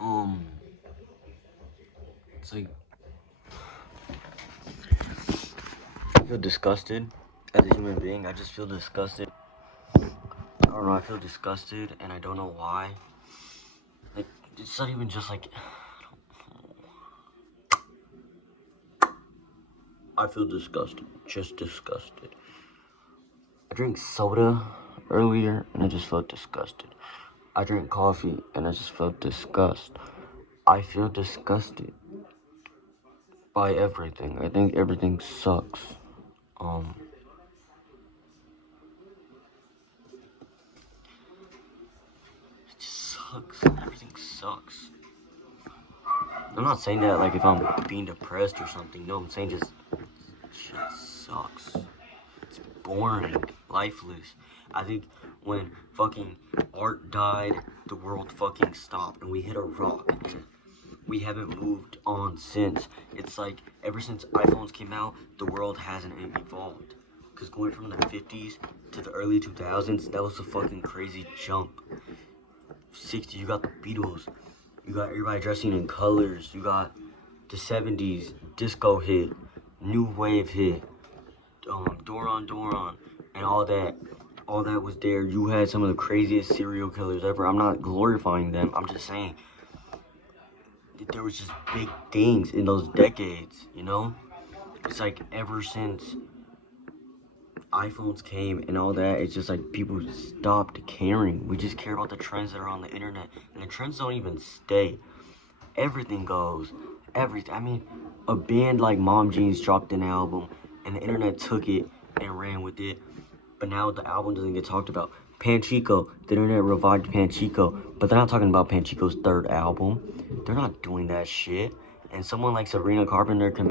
Um, it's like I feel disgusted as a human being. I just feel disgusted. I don't know. I feel disgusted, and I don't know why. Like it's not even just like I feel disgusted. Just disgusted. I drank soda earlier, and I just felt disgusted. I drank coffee, and I just felt disgust. I feel disgusted by everything. I think everything sucks. Um, it just sucks. Everything sucks. I'm not saying that like if I'm being depressed or something. No, I'm saying just shit sucks. It's boring, lifeless. I think when fucking art died, the world fucking stopped and we hit a rock. We haven't moved on since. It's like ever since iPhones came out, the world hasn't evolved. Because going from the 50s to the early 2000s, that was a fucking crazy jump. 60s, you got the Beatles. You got everybody dressing in colors. You got the 70s, disco hit, new wave hit, Doron, and all that. All that was there. You had some of the craziest serial killers ever. I'm not glorifying them. I'm just saying there was just big things in those decades, you know? It's like ever since iPhones came and all that, it's just like people stopped caring. We just care about the trends that are on the internet. And the trends don't even stay. Everything goes. Everything. I mean, a band like Mom Jeans dropped an album and the internet took it and ran with it. But now the album doesn't get talked about. Panchico, the internet revived Panchico, but they're not talking about Panchico's third album. They're not doing that shit. And someone like Sabrina Carpenter can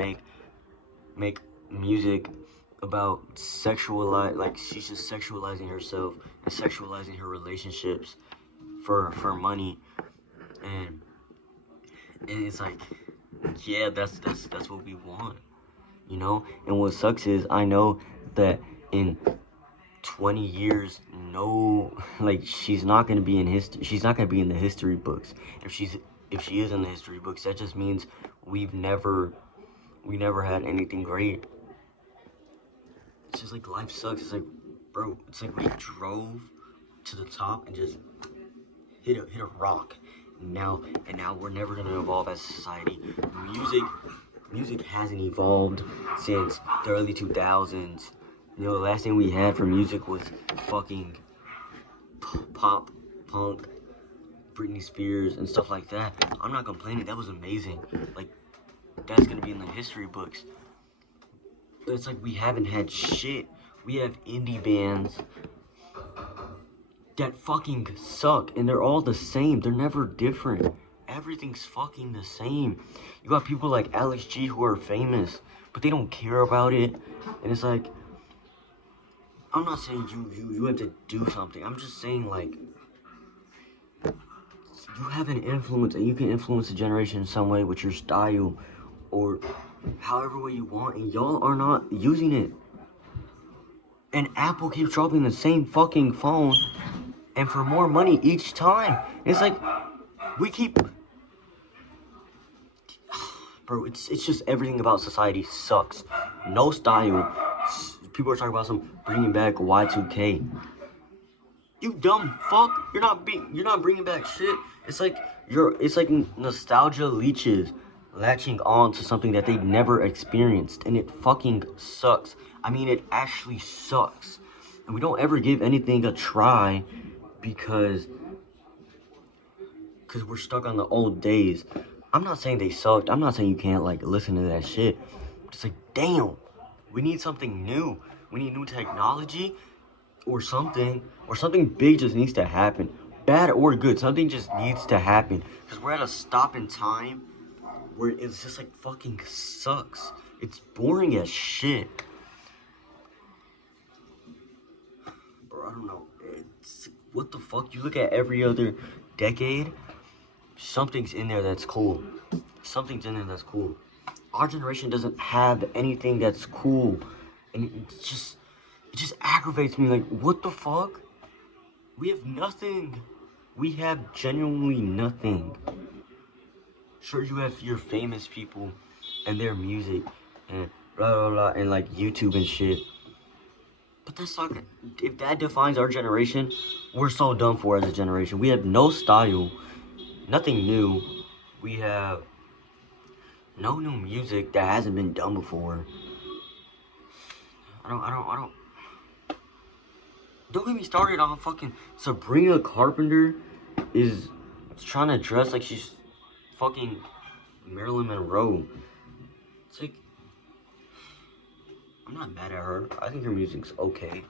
make music about like she's just sexualizing herself and sexualizing her relationships for money, and it's like, yeah, that's what we want, you know. And what sucks is I know that in 20 years, no, like she's not gonna be in history. She's not gonna be in the history books. If she is in the history books, that just means we never had anything great. It's just like life sucks. It's like, bro, it's like we drove to the top and just hit a rock. And now we're never gonna evolve as a society. Music hasn't evolved since the early 2000s. You know, the last thing we had for music was fucking pop, punk, Britney Spears, and stuff like that. I'm not complaining. That was amazing. Like, that's gonna be in the history books. But it's like we haven't had shit. We have indie bands that fucking suck, and they're all the same. They're never different. Everything's fucking the same. You got people like Alex G who are famous, but they don't care about it. And it's like, I'm not saying you have to do something. I'm just saying, like, you have an influence and you can influence a generation in some way with your style or however way you want, and y'all are not using it. And Apple keeps dropping the same fucking phone and for more money each time. It's like we keep, bro. It's just everything about society sucks. No style. People are talking about some bringing back Y2K. You dumb fuck. You're not bringing back shit. It's like nostalgia leeches latching on to something that they've never experienced, and it fucking sucks. I mean, it actually sucks. And we don't ever give anything a try because we're stuck on the old days. I'm not saying they sucked. I'm not saying you can't like listen to that shit. It's like, damn, we need something new. We need new technology or something big just needs to happen. Bad or good, something just needs to happen. Because we're at a stop in time where it's just like fucking sucks. It's boring as shit. Bro, I don't know. What the fuck? You look at every other decade, something's in there that's cool. Something's in there that's cool. Our generation doesn't have anything that's cool. And it just aggravates me. Like, what the fuck? We have nothing. We have genuinely nothing. Sure, you have your famous people and their music and blah blah blah and like YouTube and shit. But that's not. If that defines our generation, we're so done for as a generation. We have no style, nothing new. We have no new music that hasn't been done before. I don't. Don't get me started on fucking Sabrina Carpenter is trying to dress like she's fucking Marilyn Monroe. It's like, I'm not mad at her. I think her music's okay.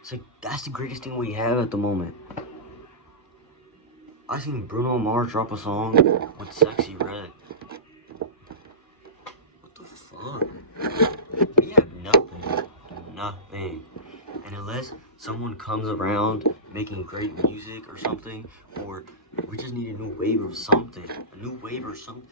It's like, that's the greatest thing we have at the moment. I seen Bruno Mars drop a song with Sexy Red. What the fuck? We have nothing. Nothing. And unless someone comes around making great music or something, or we just need a new wave of something. A new wave or something.